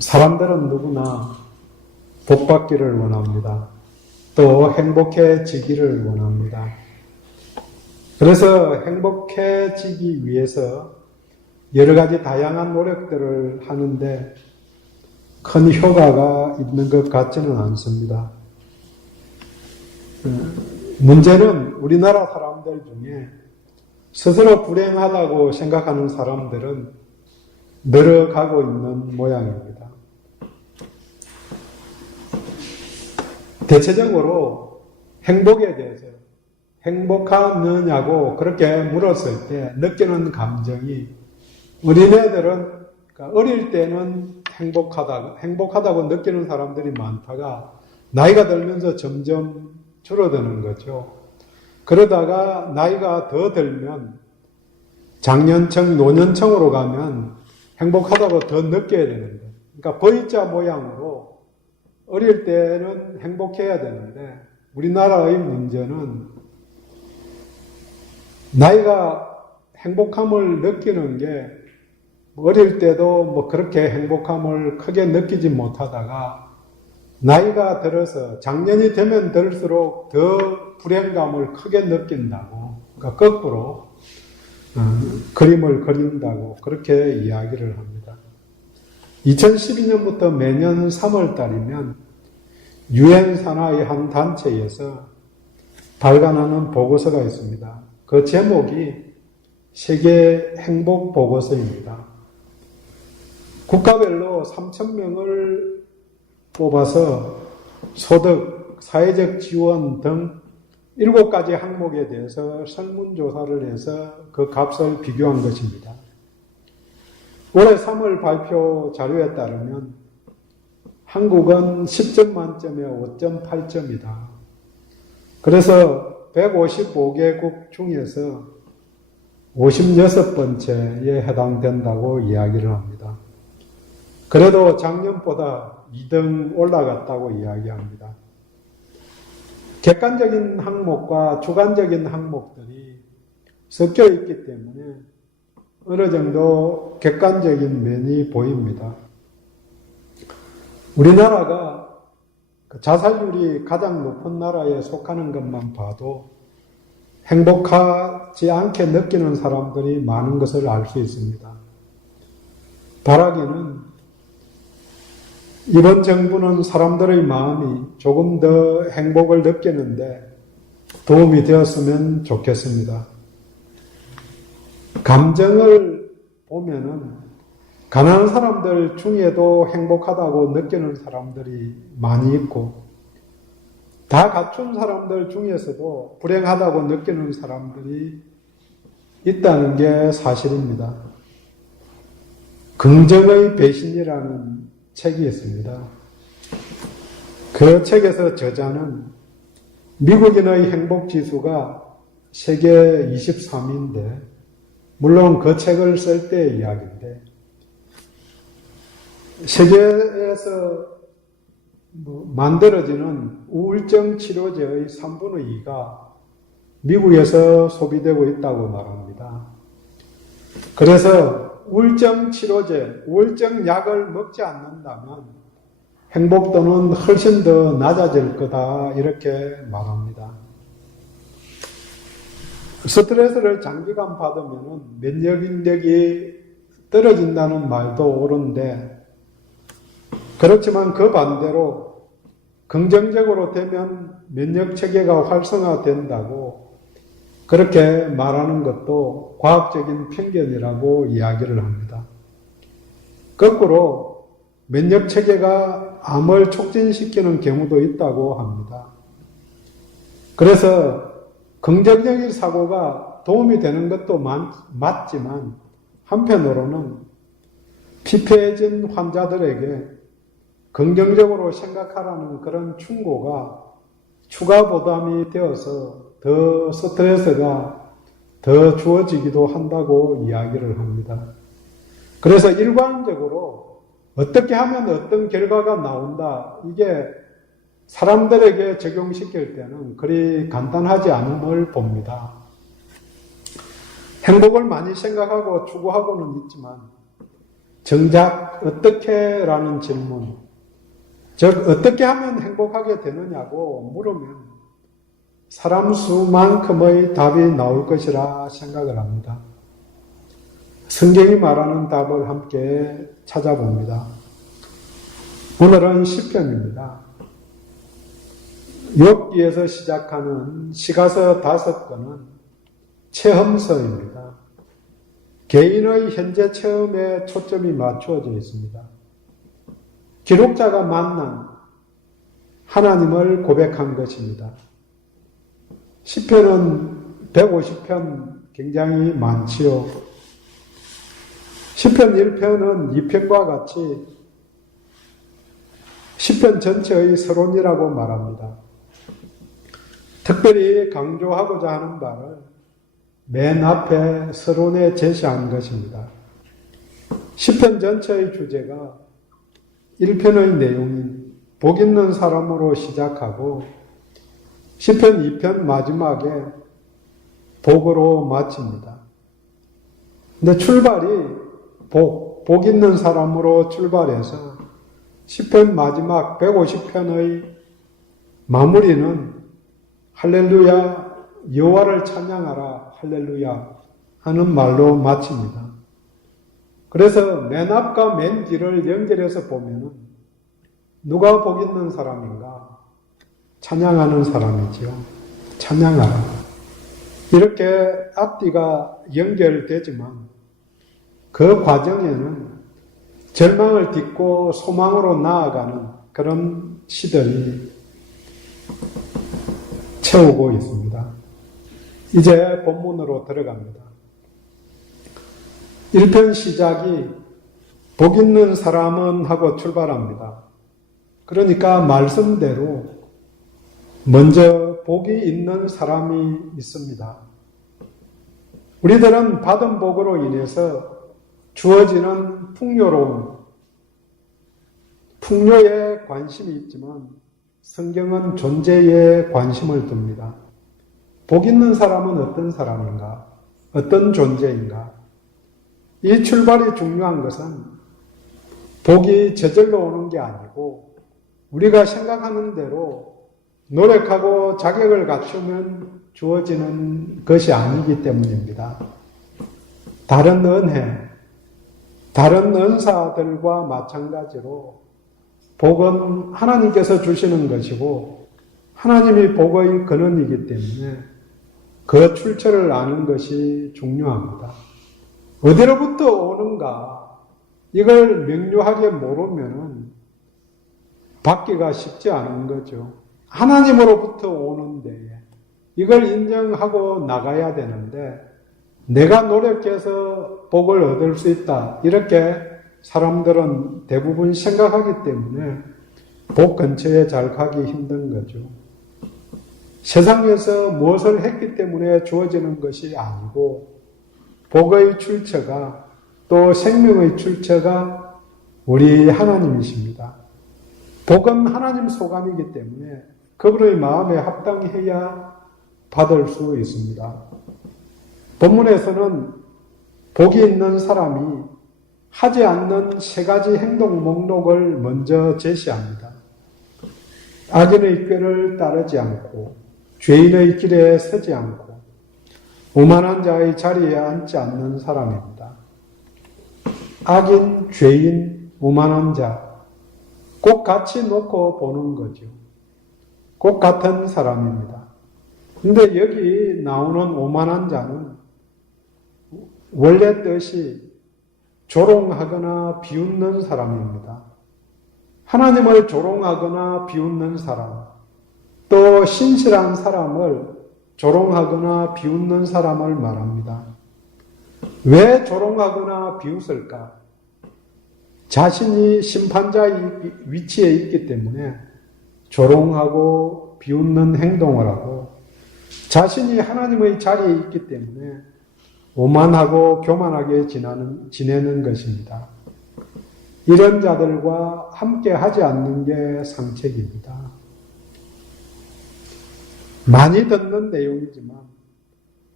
사람들은 누구나 복받기를 원합니다. 또 행복해지기를 원합니다. 그래서 행복해지기 위해서 여러 가지 다양한 노력들을 하는데 큰 효과가 있는 것 같지는 않습니다. 문제는 우리나라 사람들 중에 스스로 불행하다고 생각하는 사람들은 늘어가고 있는 모양입니다. 대체적으로 행복에 대해서 행복하느냐고 그렇게 물었을 때 느끼는 감정이 어린애들은 어릴 때는 행복하다고 느끼는 사람들이 많다가 나이가 들면서 점점 줄어드는 거죠. 그러다가 나이가 더 들면 장년층, 노년층으로 가면 행복하다고 더 느껴야 되는데, 그러니까 V자 모양으로 어릴 때는 행복해야 되는데 우리나라의 문제는 나이가 행복함을 느끼는 게 어릴 때도 그렇게 행복함을 크게 느끼지 못하다가 나이가 들어서 작년이 되면 들수록 더 불행감을 크게 느낀다고, 그러니까 거꾸로 그림을 그린다고 그렇게 이야기를 합니다. 2012년부터 매년 3월 달이면 유엔 산하의 한 단체에서 발간하는 보고서가 있습니다. 그 제목이 세계 행복 보고서입니다. 국가별로 3,000명을 뽑아서 소득, 사회적 지원 등 7가지 항목에 대해서 설문조사를 해서 그 값을 비교한 것입니다. 올해 3월 발표 자료에 따르면 한국은 10점 만점에 5.8점이다. 그래서 155개국 중에서 56번째에 해당된다고 이야기를 합니다. 그래도 작년보다 2등 올라갔다고 이야기합니다. 객관적인 항목과 주관적인 항목들이 섞여 있기 때문에 어느 정도 객관적인 면이 보입니다. 우리나라가 자살률이 가장 높은 나라에 속하는 것만 봐도 행복하지 않게 느끼는 사람들이 많은 것을 알 수 있습니다. 바라기는 이번 정부는 사람들의 마음이 조금 더 행복을 느끼는데 도움이 되었으면 좋겠습니다. 감정을 보면은 가난한 사람들 중에도 행복하다고 느끼는 사람들이 많이 있고 다 갖춘 사람들 중에서도 불행하다고 느끼는 사람들이 있다는 게 사실입니다. 긍정의 배신이라는 책이 있습니다. 그 책에서 저자는 미국인의 행복지수가 세계 23위인데 물론 그 책을 쓸 때의 이야기인데 세계에서 만들어지는 우울증 치료제의 3분의 2가 미국에서 소비되고 있다고 말합니다. 그래서 우울증 치료제, 우울증 약을 먹지 않는다면 행복도는 훨씬 더 낮아질 거다 이렇게 말합니다. 스트레스를 장기간 받으면 면역력이 떨어진다는 말도 옳은데 그렇지만 그 반대로 긍정적으로 되면 면역체계가 활성화된다고 그렇게 말하는 것도 과학적인 편견이라고 이야기를 합니다. 거꾸로 면역체계가 암을 촉진시키는 경우도 있다고 합니다. 그래서 긍정적인 사고가 도움이 되는 것도 맞지만 한편으로는 피폐해진 환자들에게 긍정적으로 생각하라는 그런 충고가 추가 부담이 되어서 더 스트레스가 더 주어지기도 한다고 이야기를 합니다. 그래서 일관적으로 어떻게 하면 어떤 결과가 나온다, 이게 사람들에게 적용시킬 때는 그리 간단하지 않음을 봅니다. 행복을 많이 생각하고 추구하고는 있지만 정작 어떻게? 라는 질문, 즉 어떻게 하면 행복하게 되느냐고 물으면 사람 수만큼의 답이 나올 것이라 생각을 합니다. 성경이 말하는 답을 함께 찾아봅니다. 오늘은 시편입니다. 욥기에서 시작하는 시가서 5권은 체험서입니다. 개인의 현재 체험에 초점이 맞추어져 있습니다. 기록자가 만난 하나님을 고백한 것입니다. 시편은 150편 굉장히 많지요. 시편 1편은 2편과 같이 시편 전체의 서론이라고 말합니다. 특별히 강조하고자 하는 바를 맨 앞에 서론에 제시한 것입니다. 시편 전체의 주제가 1편의 내용인 복 있는 사람으로 시작하고 시편 2편 마지막에 복으로 마칩니다. 근데 출발이 복 있는 사람으로 출발해서 시편 마지막 150편의 마무리는 할렐루야, 여호와를 찬양하라, 할렐루야 하는 말로 마칩니다. 그래서 맨 앞과 맨 뒤를 연결해서 보면은 누가 복 있는 사람인가? 찬양하는 사람이지요. 찬양하라. 이렇게 앞뒤가 연결되지만 그 과정에는 절망을 딛고 소망으로 나아가는 그런 시들이 채우고 있습니다. 이제 본문으로 들어갑니다. 1편 시작이 복 있는 사람은 하고 출발합니다. 그러니까 말씀대로 먼저 복이 있는 사람이 있습니다. 우리들은 받은 복으로 인해서 주어지는 풍요로움, 풍요에 관심이 있지만 성경은 존재에 관심을 둡니다. 복 있는 사람은 어떤 사람인가? 어떤 존재인가? 이 출발이 중요한 것은 복이 저절로 오는 게 아니고 우리가 생각하는 대로 노력하고 자격을 갖추면 주어지는 것이 아니기 때문입니다. 다른 은혜, 다른 은사들과 마찬가지로 복은 하나님께서 주시는 것이고 하나님이 복의 근원이기 때문에 그 출처를 아는 것이 중요합니다. 어디로부터 오는가 이걸 명료하게 모르면 받기가 쉽지 않은 거죠. 하나님으로부터 오는데 이걸 인정하고 나가야 되는데 내가 노력해서 복을 얻을 수 있다 이렇게 사람들은 대부분 생각하기 때문에 복 근처에 잘 가기 힘든 거죠. 세상에서 무엇을 했기 때문에 주어지는 것이 아니고 복의 출처가 또 생명의 출처가 우리 하나님이십니다. 복은 하나님 소감이기 때문에 그분의 마음에 합당해야 받을 수 있습니다. 본문에서는 복이 있는 사람이 하지 않는 3가지 행동 목록을 먼저 제시합니다. 악인의 꾀를 따르지 않고 죄인의 길에 서지 않고 오만한 자의 자리에 앉지 않는 사람입니다. 악인, 죄인, 오만한 자 꼭 같이 놓고 보는 거죠. 꼭 같은 사람입니다. 근데 여기 나오는 오만한 자는 원래 뜻이 조롱하거나 비웃는 사람입니다. 하나님을 조롱하거나 비웃는 사람, 또 신실한 사람을 조롱하거나 비웃는 사람을 말합니다. 왜 조롱하거나 비웃을까? 자신이 심판자의 위치에 있기 때문에 조롱하고 비웃는 행동을 하고 자신이 하나님의 자리에 있기 때문에 오만하고 교만하게 지내는 것입니다. 이런 자들과 함께 하지 않는 게 상책입니다. 많이 듣는 내용이지만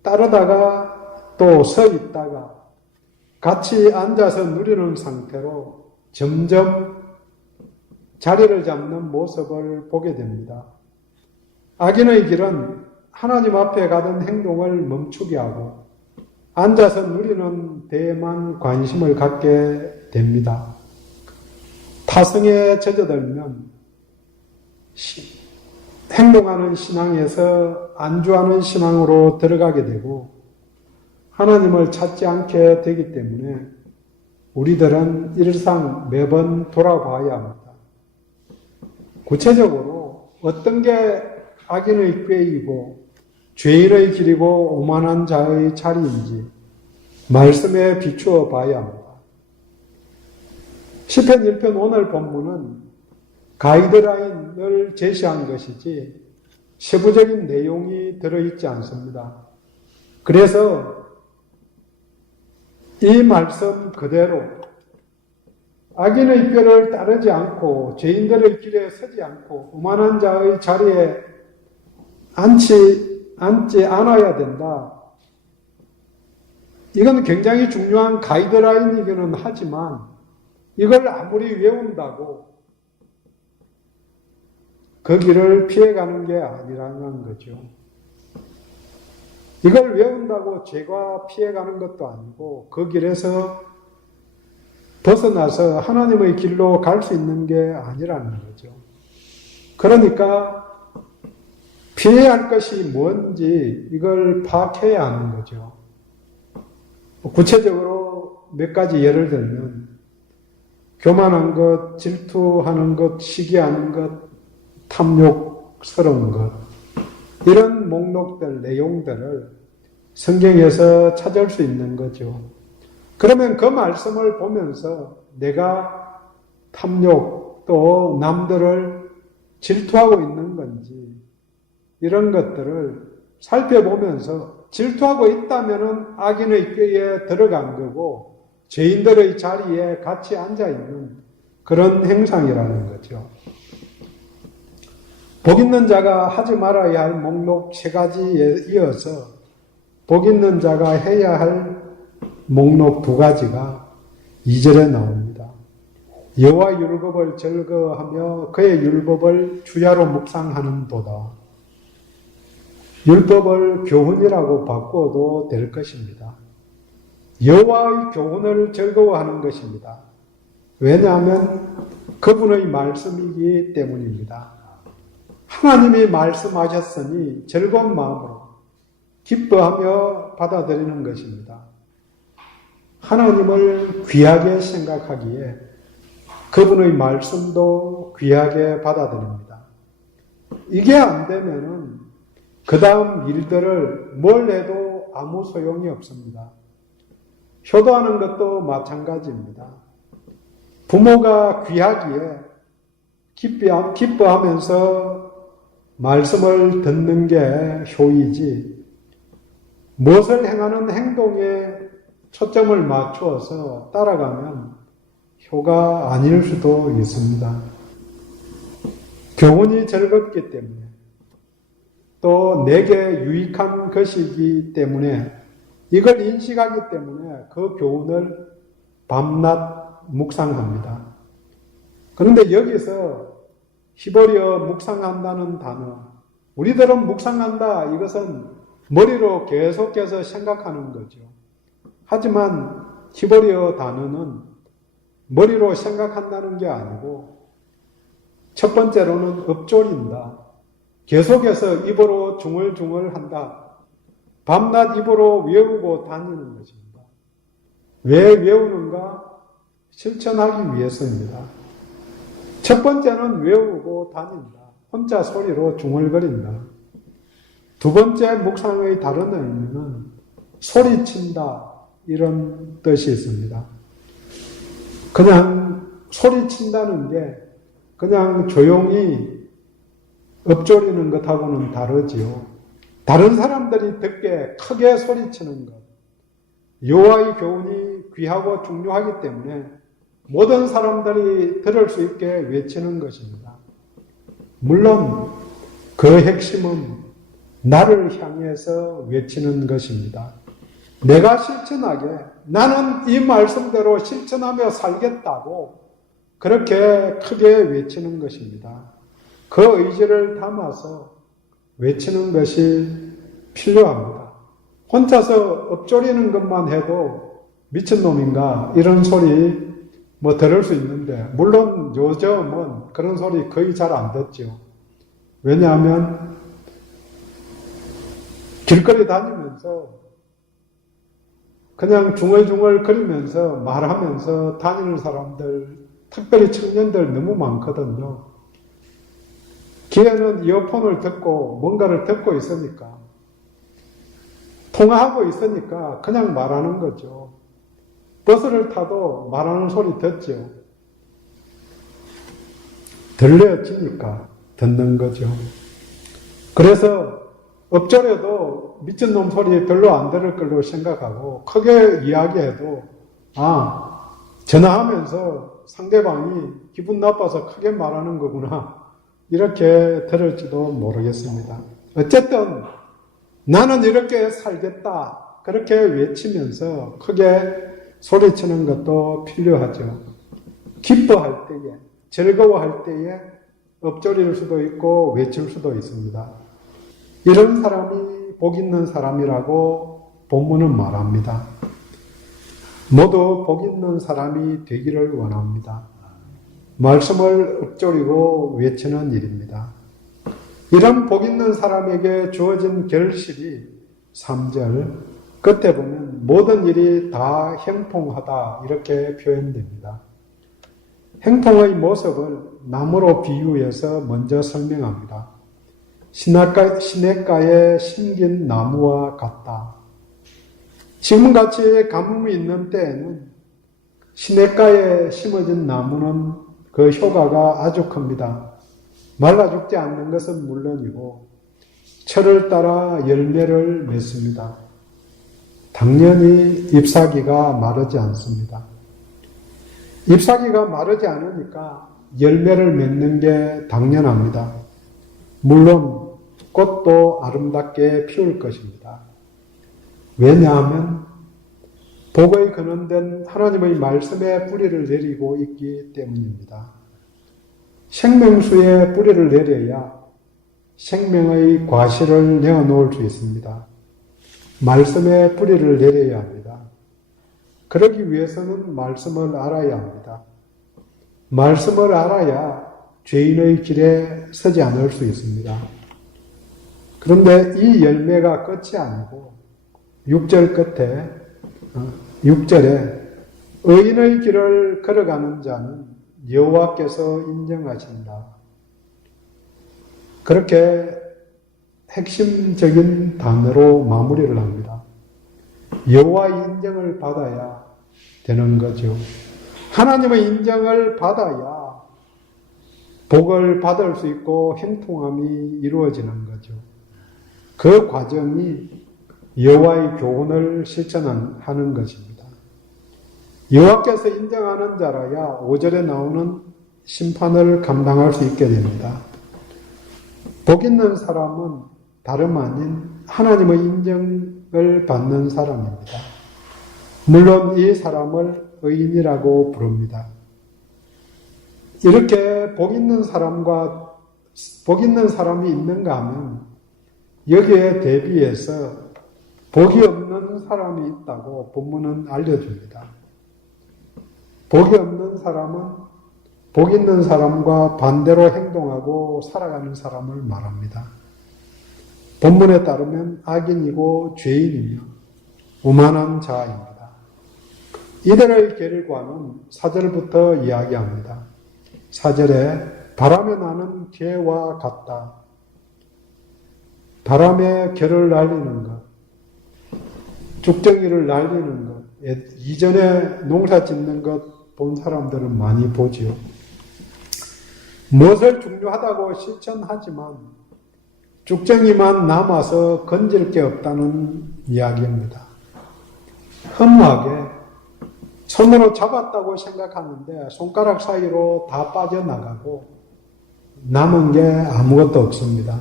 따르다가 또 서 있다가 같이 앉아서 누리는 상태로 점점 자리를 잡는 모습을 보게 됩니다. 악인의 길은 하나님 앞에 가던 행동을 멈추게 하고 앉아서 누리는 데에만 관심을 갖게 됩니다. 타성에 젖어들면 행동하는 신앙에서 안주하는 신앙으로 들어가게 되고 하나님을 찾지 않게 되기 때문에 우리들은 일상 매번 돌아봐야 합니다. 구체적으로 어떤 게 악인의 꾀이고 죄인의 길이고 오만한 자의 자리인지 말씀에 비추어 봐야 합니다. 시편 1편 오늘 본문은 가이드라인을 제시한 것이지 세부적인 내용이 들어있지 않습니다. 그래서 이 말씀 그대로 악인의 꾀를 따르지 않고 죄인들의 길에 서지 않고 오만한 자의 자리에 앉지 않아야 된다. 이건 굉장히 중요한 가이드라인이기는 하지만 이걸 아무리 외운다고 그 길을 피해가는 게 아니라는 거죠. 이걸 외운다고 죄가 피해가는 것도 아니고 그 길에서 벗어나서 하나님의 길로 갈 수 있는 게 아니라는 거죠. 그러니까 피해야 할 것이 뭔지 이걸 파악해야 하는 거죠. 구체적으로 몇 가지 예를 들면 교만한 것, 질투하는 것, 시기하는 것, 탐욕스러운 것 이런 목록들, 내용들을 성경에서 찾을 수 있는 거죠. 그러면 그 말씀을 보면서 내가 탐욕 또 남들을 질투하고 있는 건지 이런 것들을 살펴보면서 질투하고 있다면 악인의 꾀에 들어간 거고 죄인들의 자리에 같이 앉아있는 그런 행상이라는 거죠. 복 있는 자가 하지 말아야 할 목록 3가지에 이어서 복 있는 자가 해야 할 목록 2가지가 2절에 나옵니다. 여호와 율법을 즐거워하며 그의 율법을 주야로 묵상하는도다. 율법을 교훈이라고 바꿔도 될 것입니다. 여호와의 교훈을 즐거워하는 것입니다. 왜냐하면 그분의 말씀이기 때문입니다. 하나님이 말씀하셨으니 즐거운 마음으로 기뻐하며 받아들이는 것입니다. 하나님을 귀하게 생각하기에 그분의 말씀도 귀하게 받아들입니다. 이게 안 되면은 그 다음 일들을 뭘 해도 아무 소용이 없습니다. 효도하는 것도 마찬가지입니다. 부모가 귀하기에 기뻐하면서 말씀을 듣는 게 효이지 무엇을 행하는 행동에 초점을 맞추어서 따라가면 효가 아닐 수도 있습니다. 교훈이 즐겁기 때문에 또 내게 유익한 것이기 때문에 이걸 인식하기 때문에 그 교훈을 밤낮 묵상합니다. 그런데 여기서 히브리어 묵상한다는 단어, 우리들은 묵상한다 이것은 머리로 계속해서 생각하는 거죠. 하지만 히브리어 단어는 머리로 생각한다는 게 아니고 첫 번째로는 읊조린다. 계속해서 입으로 중얼중얼 한다. 밤낮 입으로 외우고 다니는 것입니다. 왜 외우는가? 실천하기 위해서입니다. 첫 번째는 외우고 다닌다. 혼자 소리로 중얼거린다. 두 번째 묵상의 다른 의미는 소리친다. 이런 뜻이 있습니다. 그냥 소리친다는 게 그냥 조용히 읊조리는 것하고는 다르지요. 다른 사람들이 듣게 크게 소리치는 것. 여호와의 교훈이 귀하고 중요하기 때문에 모든 사람들이 들을 수 있게 외치는 것입니다. 물론 그 핵심은 나를 향해서 외치는 것입니다. 내가 실천하게, 나는 이 말씀대로 실천하며 살겠다고 그렇게 크게 외치는 것입니다. 그 의지를 담아서 외치는 것이 필요합니다. 혼자서 엎조리는 것만 해도 미친놈인가 이런 소리 들을 수 있는데, 물론 요즘은 그런 소리 거의 잘 안 듣죠. 왜냐하면 길거리 다니면서 그냥 중얼중얼 거리면서 말하면서 다니는 사람들, 특별히 청년들 너무 많거든요. 귀에는 이어폰을 듣고 뭔가를 듣고 있으니까, 통화하고 있으니까 그냥 말하는 거죠. 버스를 타도 말하는 소리 듣죠. 들려지니까 듣는 거죠. 그래서 엎조려도 미친놈 소리 별로 안 들을 걸로 생각하고, 크게 이야기해도 전화하면서 상대방이 기분 나빠서 크게 말하는 거구나 이렇게 들을지도 모르겠습니다. 어쨌든 나는 이렇게 살겠다 그렇게 외치면서 크게 소리치는 것도 필요하죠. 기뻐할 때에, 즐거워할 때에 엎조릴 수도 있고 외칠 수도 있습니다. 이런 사람이 복 있는 사람이라고 본문은 말합니다. 모두 복 있는 사람이 되기를 원합니다. 말씀을 엎조리고 외치는 일입니다. 이런 복 있는 사람에게 주어진 결실이 3절 끝에 보면 모든 일이 다 형통하다 이렇게 표현됩니다. 형통의 모습을 나무로 비유해서 먼저 설명합니다. 시냇가에 심긴 나무와 같다. 지금같이 가뭄이 있는 때에는 시냇가에 심어진 나무는 그 효과가 아주 큽니다. 말라 죽지 않는 것은 물론이고 철을 따라 열매를 맺습니다. 당연히 잎사귀가 마르지 않습니다. 잎사귀가 마르지 않으니까 열매를 맺는 게 당연합니다. 물론 꽃도 아름답게 피울 것입니다. 왜냐하면 복의 근원된 하나님의 말씀에 뿌리를 내리고 있기 때문입니다. 생명수에 뿌리를 내려야 생명의 과실을 내어놓을 수 있습니다. 말씀에 뿌리를 내려야 합니다. 그러기 위해서는 말씀을 알아야 합니다. 말씀을 알아야 죄인의 길에 서지 않을 수 있습니다. 그런데 이 열매가 끝이 아니고 6절 끝에 6절에 의인의 길을 걸어가는 자는 여호와께서 인정하신다. 그렇게 핵심적인 단어로 마무리를 합니다. 여호와의 인정을 받아야 되는 거죠. 하나님의 인정을 받아야 복을 받을 수 있고 형통함이 이루어지는 거죠. 그 과정이 여호와의 교훈을 실천하는 것입니다. 여호와께서 인정하는 자라야 5절에 나오는 심판을 감당할 수 있게 됩니다. 복 있는 사람은 다름 아닌 하나님의 인정을 받는 사람입니다. 물론 이 사람을 의인이라고 부릅니다. 이렇게 복 있는 사람이 있는가 하면 여기에 대비해서 복이 없는 사람이 있다고 본문은 알려줍니다. 복이 없는 사람은 복 있는 사람과 반대로 행동하고 살아가는 사람을 말합니다. 본문에 따르면 악인이고 죄인이며 오만한 자입니다. 이들의 결과는 4절부터 이야기합니다. 4절에 바람에 나는 개와 같다. 바람에 결을 날리는 것, 죽정이를 날리는 것, 이전에 농사 짓는 것 본 사람들은 많이 보지요. 무엇을 중요하다고 실천하지만 죽정이만 남아서 건질 게 없다는 이야기입니다. 흠하게 손으로 잡았다고 생각하는데 손가락 사이로 다 빠져나가고 남은 게 아무것도 없습니다.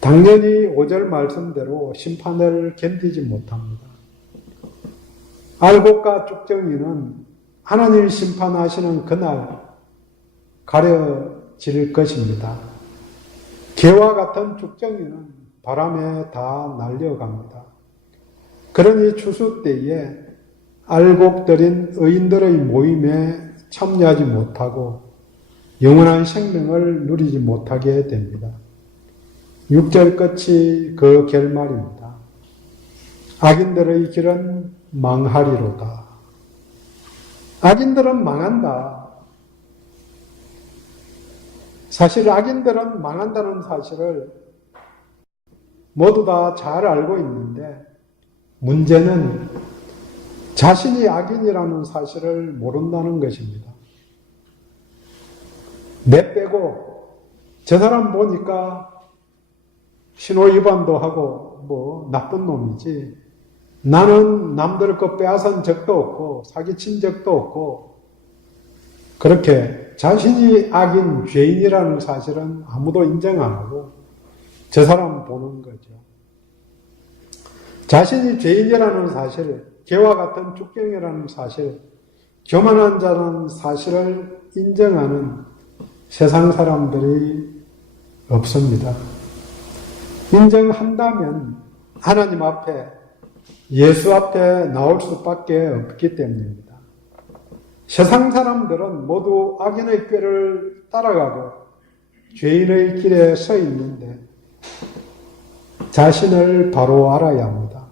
당연히 5절 말씀대로 심판을 견디지 못합니다. 알곡과 쭉정이는 하나님이 심판하시는 그날 가려질 것입니다. 개와 같은 쭉정이는 바람에 다 날려갑니다. 그러니 추수 때에 알곡들인 의인들의 모임에 참여하지 못하고 영원한 생명을 누리지 못하게 됩니다. 6절 끝이 그 결말입니다. 악인들의 길은 망하리로다. 악인들은 망한다. 사실 악인들은 망한다는 사실을 모두 다 잘 알고 있는데 문제는 자신이 악인이라는 사실을 모른다는 것입니다. 내 빼고 저 사람 보니까 신호 위반도 하고 뭐 나쁜 놈이지 나는 남들 거 빼앗은 적도 없고 사기친 적도 없고 그렇게 자신이 악인, 죄인이라는 사실은 아무도 인정 안 하고 저 사람 보는 거죠. 자신이 죄인이라는 사실, 개와 같은 쭉정이라는 사실, 교만한 자라는 사실을 인정하는 세상 사람들이 없습니다. 인정한다면 하나님 앞에, 예수 앞에 나올 수밖에 없기 때문입니다. 세상 사람들은 모두 악인의 꾀를 따라가고 죄인의 길에 서 있는데 자신을 바로 알아야 합니다.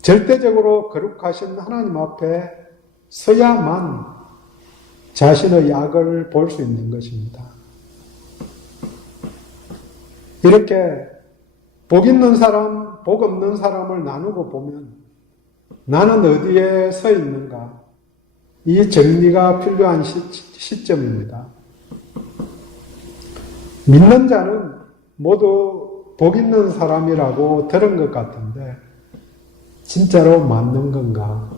절대적으로 거룩하신 하나님 앞에 서야만 자신의 악을 볼 수 있는 것입니다. 이렇게 복 있는 사람, 복 없는 사람을 나누고 보면 나는 어디에 서 있는가? 이 정리가 필요한 시점입니다. 믿는 자는 모두 복 있는 사람이라고 들은 것 같은데 진짜로 맞는 건가?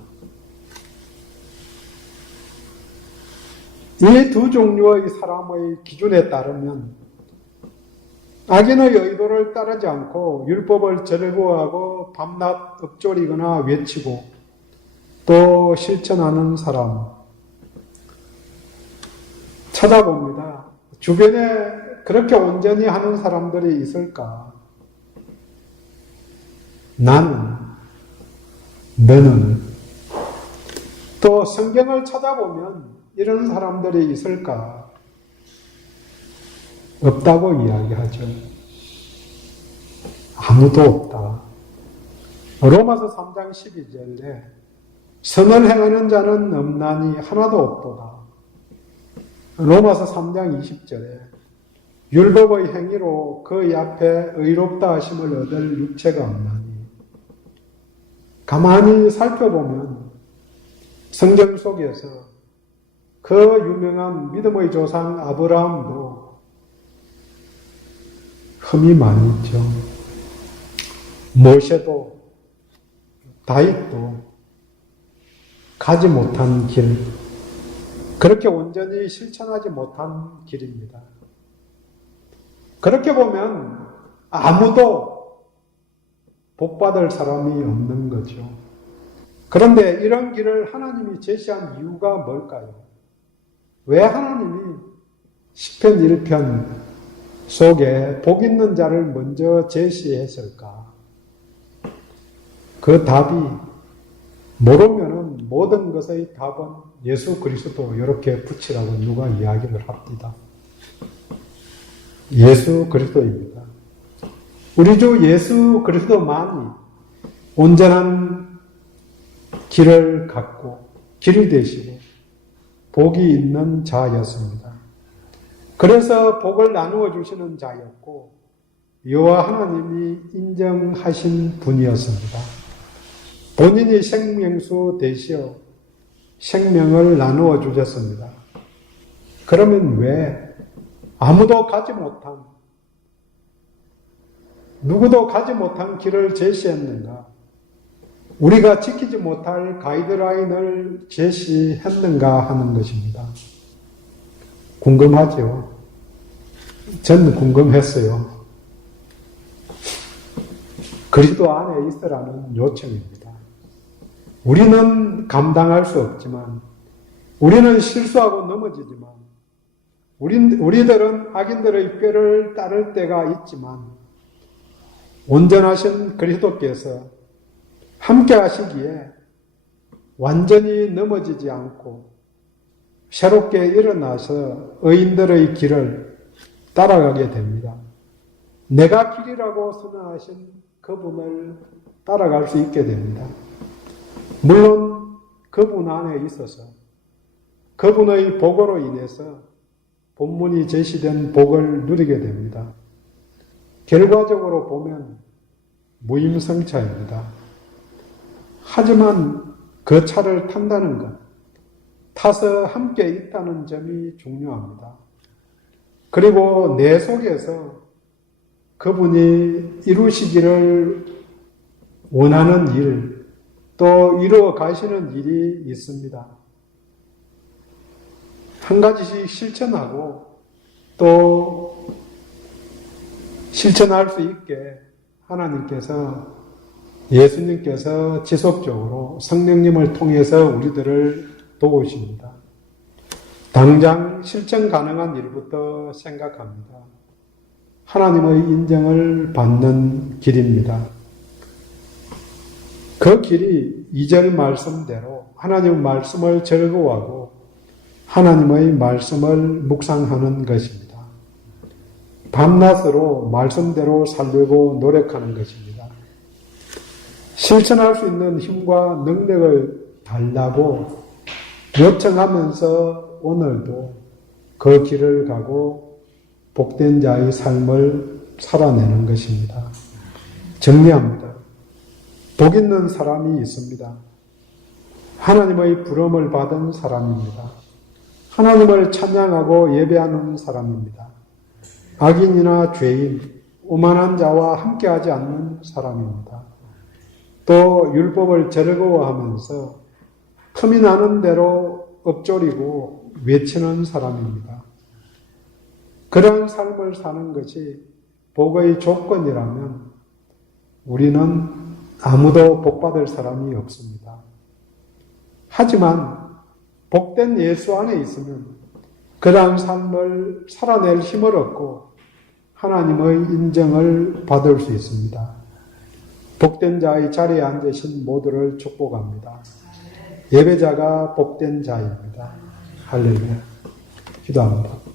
이 두 종류의 사람의 기준에 따르면 악인의 의도를 따르지 않고 율법을 절거하고 밤낮 읊조리거나 외치고 또 실천하는 사람 찾아봅니다. 주변에 그렇게 온전히 하는 사람들이 있을까? 나는, 너는 또 성경을 찾아보면 이런 사람들이 있을까? 없다고 이야기하죠. 아무도 없다. 로마서 3장 12절에 선을 행하는 자는 없나니 하나도 없도다. 로마서 3장 20절에 율법의 행위로 그의 앞에 의롭다 하심을 얻을 육체가 없나니 가만히 살펴보면 성경 속에서 그 유명한 믿음의 조상 아브라함도 흠이 많이 있죠. 모세도 다윗도 가지 못한 길, 그렇게 온전히 실천하지 못한 길입니다. 그렇게 보면 아무도 복받을 사람이 없는 거죠. 그런데 이런 길을 하나님이 제시한 이유가 뭘까요? 왜 하나님이 시편 1편 속에 복 있는 자를 먼저 제시했을까? 그 답이 모르면은 모든 것의 답은 예수 그리스도 이렇게 붙이라고 누가 이야기를 합니다. 예수 그리스도입니다. 우리 주 예수 그리스도만이 온전한 길을 갖고 길이 되시고 복이 있는 자였습니다. 그래서 복을 나누어 주시는 자였고 여호와 하나님이 인정하신 분이었습니다. 본인이 생명수 되시어 생명을 나누어 주셨습니다. 그러면 왜 아무도 가지 못한, 누구도 가지 못한 길을 제시했는가? 우리가 지키지 못할 가이드라인을 제시했는가 하는 것입니다. 궁금하죠? 저는 궁금했어요. 그리스도 안에 있으라는 요청입니다. 우리는 감당할 수 없지만, 우리는 실수하고 넘어지지만, 우리들은 악인들의 꾀를 따를 때가 있지만, 온전하신 그리스도께서 함께 하시기에 완전히 넘어지지 않고 새롭게 일어나서 의인들의 길을 따라가게 됩니다. 내가 길이라고 선언하신 그분을 따라갈 수 있게 됩니다. 물론 그분 안에 있어서 그분의 복으로 인해서 본문이 제시된 복을 누리게 됩니다. 결과적으로 보면 무임승차입니다. 하지만 그 차를 탄다는 것, 타서 함께 있다는 점이 중요합니다. 그리고 내 속에서 그분이 이루시기를 원하는 일, 또 이루어 가시는 일이 있습니다. 한 가지씩 실천하고 또 실천할 수 있게 하나님께서, 예수님께서 지속적으로 성령님을 통해서 우리들을 도우십니다. 당장 실천 가능한 일부터 생각합니다. 하나님의 인정을 받는 길입니다. 그 길이 2절 말씀대로 하나님의 말씀을 즐거워하고 하나님의 말씀을 묵상하는 것입니다. 밤낮으로 말씀대로 살려고 노력하는 것입니다. 실천할 수 있는 힘과 능력을 달라고 요청하면서 오늘도 그 길을 가고 복된 자의 삶을 살아내는 것입니다. 정리합니다. 복 있는 사람이 있습니다. 하나님의 부름을 받은 사람입니다. 하나님을 찬양하고 예배하는 사람입니다. 악인이나 죄인, 오만한 자와 함께하지 않는 사람입니다. 또 율법을 즐거워하면서 틈이 나는 대로 엎조리고 외치는 사람입니다. 그런 삶을 사는 것이 복의 조건이라면 우리는 아무도 복받을 사람이 없습니다. 하지만 복된 예수 안에 있으면 그러한 삶을 살아낼 힘을 얻고 하나님의 인정을 받을 수 있습니다. 복된 자의 자리에 앉으신 모두를 축복합니다. 예배자가 복된 자입니다. 할렐루야. 기도합니다.